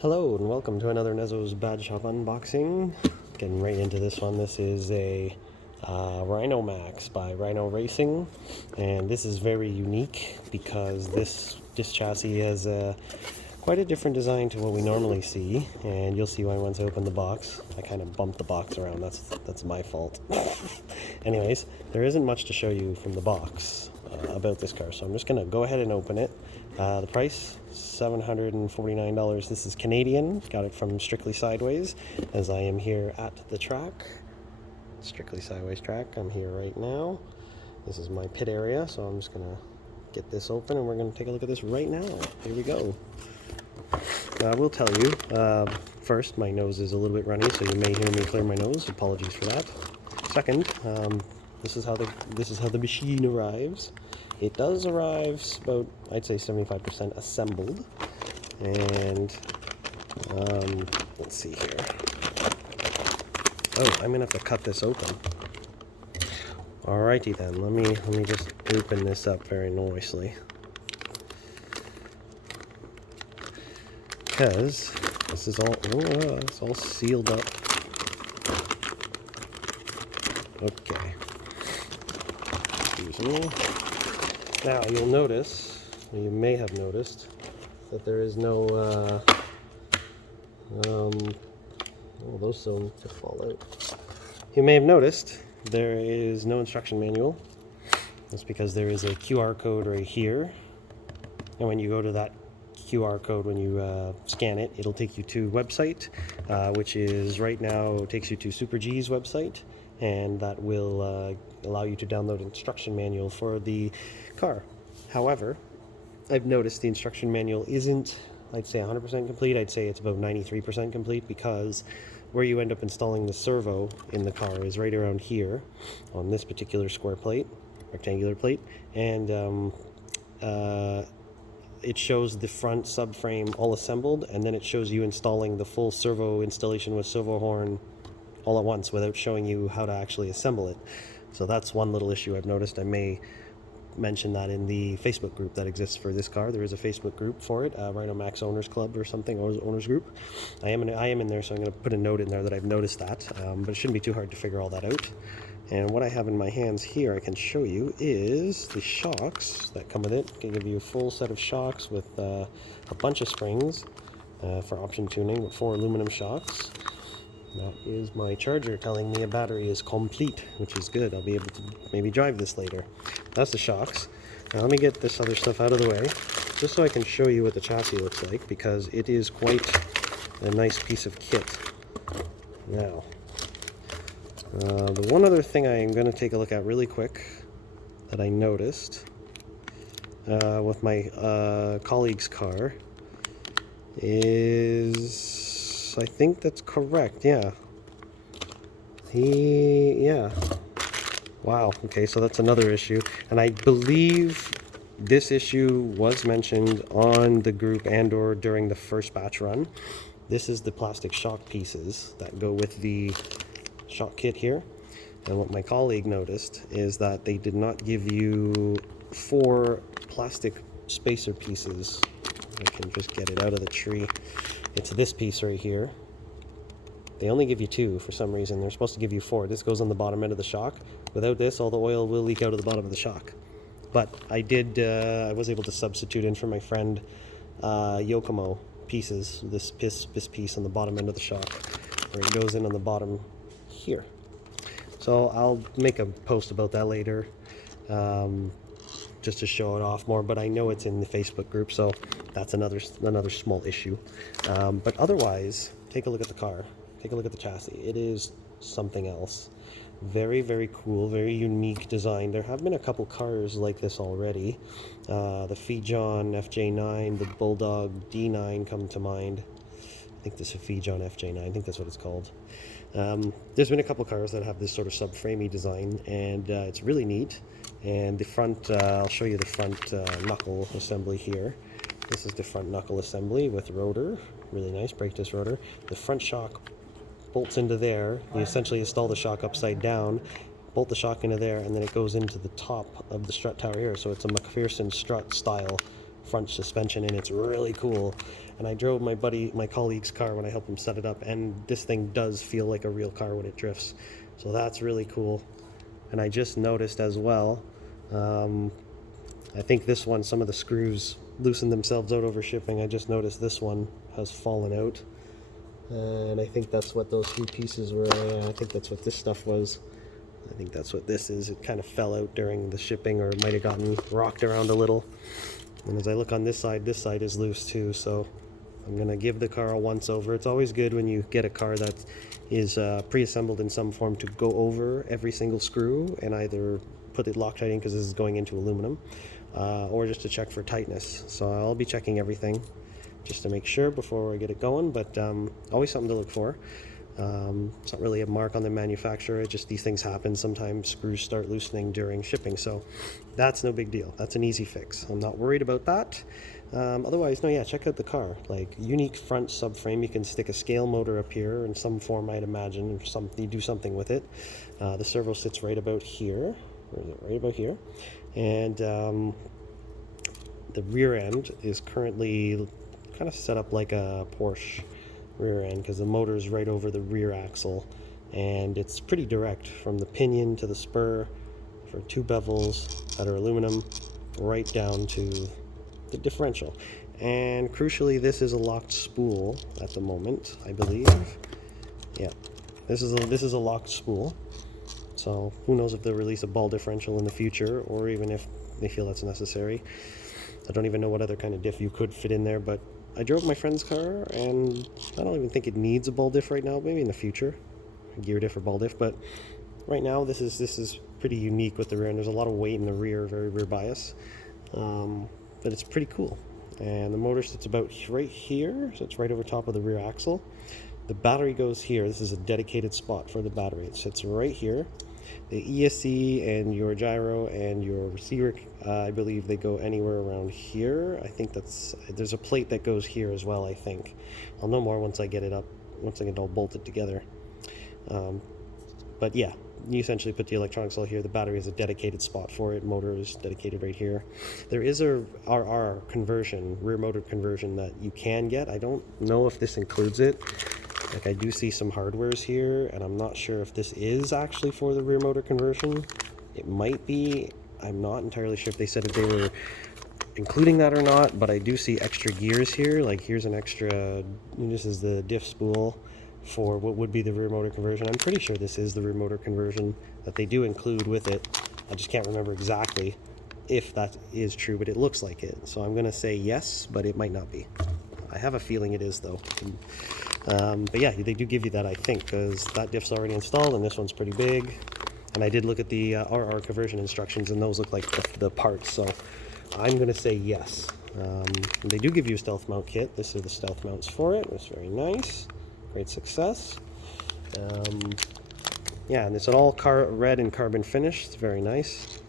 Hello and welcome to another Nezzo's Bad Shop unboxing. Getting right into this one. This is a Rhinomax by Rhino Racing, and this is very unique because this chassis has quite a different design to what we normally see, and you'll see why once I open the box. I kind of bumped the box around. That's my fault. Anyways, there isn't much to show you from the box about this car, so I'm just gonna go ahead and open it. The price, $749. This is Canadian. Got it from Strictly Sideways, as I am here at the track. Strictly Sideways track. I'm here right now. This is my pit area, so I'm just gonna get this open and we're gonna take a look at this right now. Here we go. I will tell you, first, my nose is a little bit runny, so you may hear me clear my nose. Apologies for that. Second, this is how the machine arrives. It does arrive about, I'd say, 75% assembled. And let's see here. Oh, I'm gonna have to cut this open. Alrighty then. Let me just open this up very nicely, because this is all it's all sealed up. Okay. Excuse me. Now, you'll notice, you may have noticed, that there is no, oh, those still just fall out. You may have noticed there is no instruction manual. That's because there is a QR code right here. And when you go to that QR code, when you scan it, it'll take you to a website, which is right now takes you to Super G's website. And that will allow you to download instruction manual for the car. However, I've noticed the instruction manual isn't, I'd say, 100% complete. I'd say it's about 93% complete, because where you end up installing the servo in the car is right around here on this particular square plate, rectangular plate, and it shows the front subframe all assembled, and then it shows you installing the full servo installation with servo horn all at once without showing you how to actually assemble it. So that's one little issue I've noticed. I may mention that in the Facebook group that exists for this car. There is a Facebook group for it, Rhinomax Owners Club or something, Owners Group. I am in there, so I'm going to put a note in there that I've noticed that, but it shouldn't be too hard to figure all that out. And what I have in my hands here I can show you is the shocks that come with it. I can give you a full set of shocks with a bunch of springs for option tuning, with 4 aluminum shocks. That is my charger telling me a battery is complete, which is good. I'll be able to maybe drive this later. That's the shocks. Now let me get this other stuff out of the way, just so I can show you what the chassis looks like, because it is quite a nice piece of kit. Now, the one other thing I am going to take a look at really quick that I noticed with my colleague's car is, I think that's correct, yeah. Wow, okay, so that's another issue. And I believe this issue was mentioned on the group and or during the first batch run. This is the plastic shock pieces that go with the shock kit here. And what my colleague noticed is that they did not give you 4 plastic spacer pieces. I can just get it out of the tree. It's this piece right here. They only give you 2 for some reason. They're supposed to give you 4. This goes on the bottom end of the shock. Without this, all the oil will leak out of the bottom of the shock. But I was able to substitute in for my friend Yokomo pieces, this piece on the bottom end of the shock, where it goes in on the bottom here. So I'll make a post about that later, just to show it off more, but I know it's in the Facebook group, so that's another small issue. But otherwise, take a look at the car. Take a look at the chassis. It is something else. Very, very cool, very unique design. There have been a couple cars like this already. The Fijon FJ9, the Bulldog D9 come to mind. I think this is a Fijon FJ9, I think that's what it's called. There's been a couple cars that have this sort of subframey design, and it's really neat. And the front, I'll show you the front knuckle assembly here. This is the front knuckle assembly with rotor, really nice brake disc rotor. The front shock bolts into there. You essentially install the shock upside down, bolt the shock into there, and then it goes into the top of the strut tower here. So it's a McPherson strut style front suspension, and it's really cool. And I drove my colleague's car when I helped him set it up, and this thing does feel like a real car when it drifts. So that's really cool. And I just noticed as well, I think this one, some of the screws loosened themselves out over shipping. I just noticed this one has fallen out. And I think that's what those three pieces were. Yeah, I think that's what this stuff was. I think that's what this is. It kind of fell out during the shipping, or it might have gotten rocked around a little. And as I look on this side is loose too. So I'm going to give the car a once over. It's always good when you get a car that is pre-assembled in some form to go over every single screw and either put it Loctite in, because this is going into aluminum, or just to check for tightness. So I'll be checking everything just to make sure before I get it going, but always something to look for. It's not really a mark on the manufacturer, just these things happen. Sometimes screws start loosening during shipping, so that's no big deal. That's an easy fix. I'm not worried about that. Otherwise, no, yeah, check out the car. Like, unique front subframe. You can stick a scale motor up here in some form, I'd imagine, or you do something with it. The servo sits right about here. Where is it? Right about here. And the rear end is currently kind of set up like a Porsche rear end, because the motor is right over the rear axle, and it's pretty direct from the pinion to the spur for two bevels that are aluminum right down to the differential. And crucially, this is a locked spool at the moment, I believe. Yeah, this is a locked spool. So who knows if they'll release a ball differential in the future, or even if they feel that's necessary. I don't even know what other kind of diff you could fit in there, but I drove my friend's car, and I don't even think it needs a ball diff right now. Maybe in the future, a gear diff or ball diff, but right now this is pretty unique with the rear, and there's a lot of weight in the rear, very rear bias, but it's pretty cool. And the motor sits about right here, so it's right over top of the rear axle. The battery goes here. This is a dedicated spot for the battery. It sits right here. The ESC and your gyro and your receiver, I believe they go anywhere around here. I think there's a plate that goes here as well, I think. I'll know more once I get it up, once I get it all bolted together. But yeah, you essentially put the electronics all here. The battery is a dedicated spot for it. Motor is dedicated right here. There is a RR conversion, rear motor conversion, that you can get. I don't know if this includes it. Like, I do see some hardwares here, and I'm not sure if this is actually for the rear motor conversion. It might be. I'm not entirely sure if they said if they were including that or not, but I do see extra gears here. Like, here's an extra, this is the diff spool for what would be the rear motor conversion. I'm pretty sure this is the rear motor conversion that they do include with it. I just can't remember exactly if that is true, but it looks like it. So I'm going to say yes, but it might not be. I have a feeling it is, though. But yeah, they do give you that, I think, because that diff's already installed, and this one's pretty big. And I did look at the RR conversion instructions, and those look like the parts, so I'm going to say yes. They do give you a stealth mount kit. This is the stealth mounts for it. It's very nice. Great success. Yeah, and it's an all red and carbon finish. It's very nice.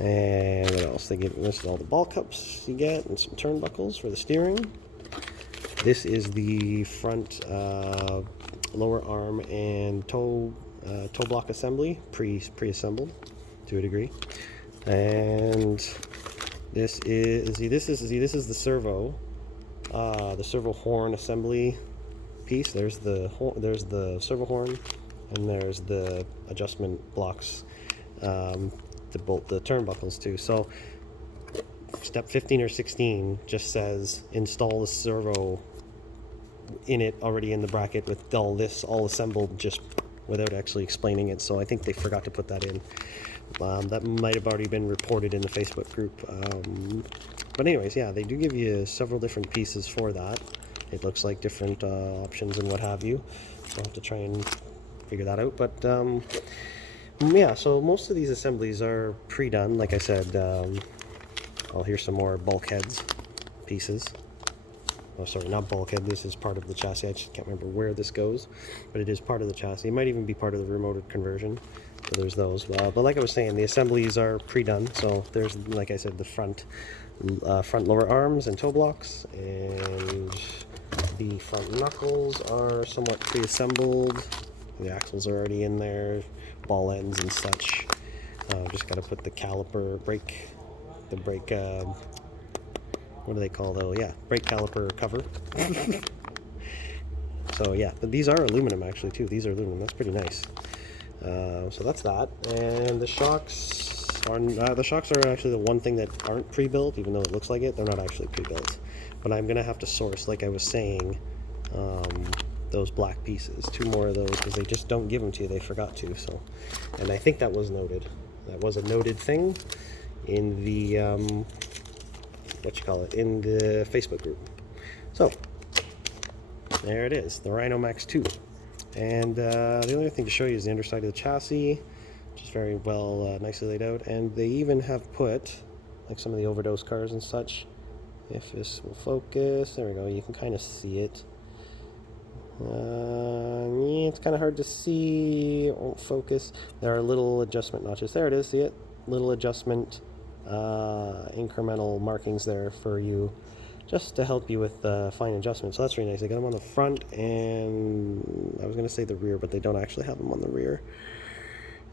And what else? They give this is all the ball cups you get, and some turnbuckles for the steering. This is the front lower arm and toe block assembly, pre-assembled to a degree. And this is the servo horn assembly piece. There's the servo horn, and there's the adjustment blocks to bolt the turnbuckles to. So step 15 or 16 just says install the servo in it already in the bracket with all this all assembled, just without actually explaining it. So I think they forgot to put that in. That might have already been reported in the Facebook group. But anyways, yeah, they do give you several different pieces for that. It looks like different options and what have you. So I'll have to try and figure that out. But yeah, so most of these assemblies are pre-done. Like I said, oh, here's some more bulkheads pieces. Oh, sorry, not bulkhead. This is part of the chassis. I just can't remember where this goes, but it is part of the chassis. It might even be part of the rear motor conversion. So there's those. But like I was saying, the assemblies are pre-done. So there's, like I said, the front lower arms and toe blocks, and the front knuckles are somewhat pre-assembled. The axles are already in there, ball ends and such. Just got to put the caliper brake what do they call those? Yeah, brake caliper cover. So yeah, but these are aluminum actually too. These are aluminum. That's pretty nice. So that's that. And the shocks are actually the one thing that aren't pre-built, even though it looks like it. They're not actually pre-built. But I'm gonna have to source, like I was saying, those black pieces, 2 more of those, because they just don't give them to you. They forgot to. So, and I think that was noted. That was a noted thing in the in the Facebook group. So there it is, the Rhinomax 2. And the only other thing to show you is the underside of the chassis, which is very well, nicely laid out. And they even have put, like some of the overdose cars and such, if this will focus, there we go, you can kind of see it. Yeah, it's kind of hard to see, it won't focus. There are little adjustment notches, there it is, see it? Little adjustment, incremental markings there for you, just to help you with fine adjustments. So that's really nice. They got them on the front, and I was going to say the rear, but they don't actually have them on the rear.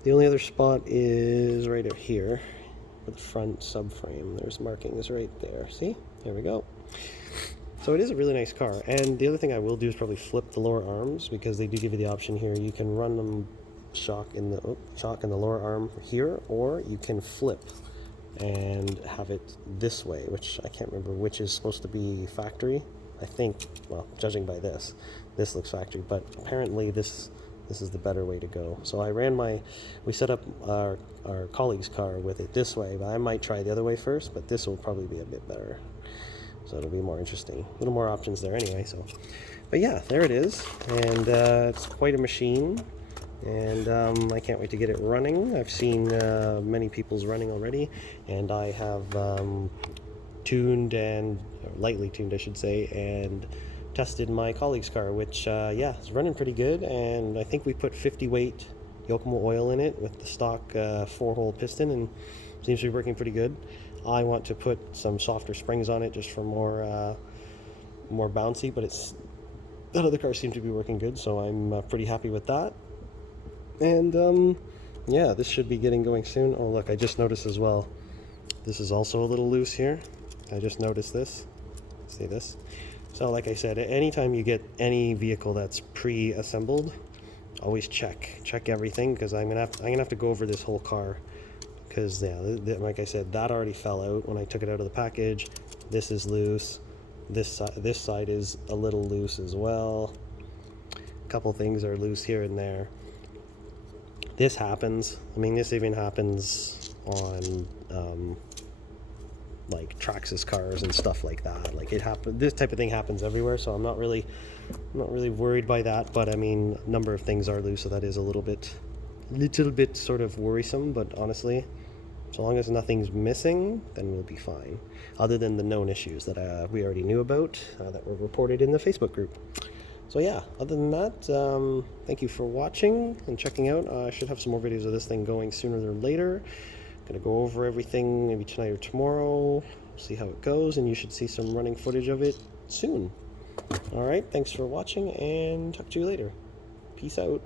The only other spot is right up here with the front subframe. There's markings right there. See? There we go. So it is a really nice car. And the other thing I will do is probably flip the lower arms, because they do give you the option here. You can run them shock in the lower arm here, or you can flip and have it this way, which I can't remember which is supposed to be factory. I think, well, judging by this looks factory, but apparently this is the better way to go. So we set up our colleague's car with it this way, but I might try the other way first, but this will probably be a bit better. So it'll be more interesting. A little more options there anyway, so. But yeah, there it is, and it's quite a machine. And I can't wait to get it running. I've seen many people's running already, and I have lightly tuned, I should say, and tested my colleague's car, which yeah, is running pretty good. And I think we put 50 weight Yokomo oil in it with the stock 4-hole piston, and seems to be working pretty good. I want to put some softer springs on it just for more bouncy, but that other car seemed to be working good, so I'm pretty happy with that. And yeah, this should be getting going soon. Oh look, I just noticed as well, this is also a little loose here. I just noticed this. See this? So like I said, anytime you get any vehicle that's pre-assembled, always check everything, because I'm gonna have to go over this whole car, because yeah, like I said, that already fell out when I took it out of the package. This is loose. This side is a little loose as well. A couple things are loose here and there. This happens. I mean, this even happens on like Traxxas cars and stuff like that. Like this type of thing happens everywhere, so I'm not really worried by that. But I mean, a number of things are loose, so that is a little bit sort of worrisome. But honestly, so long as nothing's missing, then we'll be fine. Other than the known issues that we already knew about that were reported in the Facebook group. So yeah, other than that, thank you for watching and checking out. I should have some more videos of this thing going sooner than later. Gonna go over everything maybe tonight or tomorrow, see how it goes, and you should see some running footage of it soon. Alright, thanks for watching, and talk to you later. Peace out.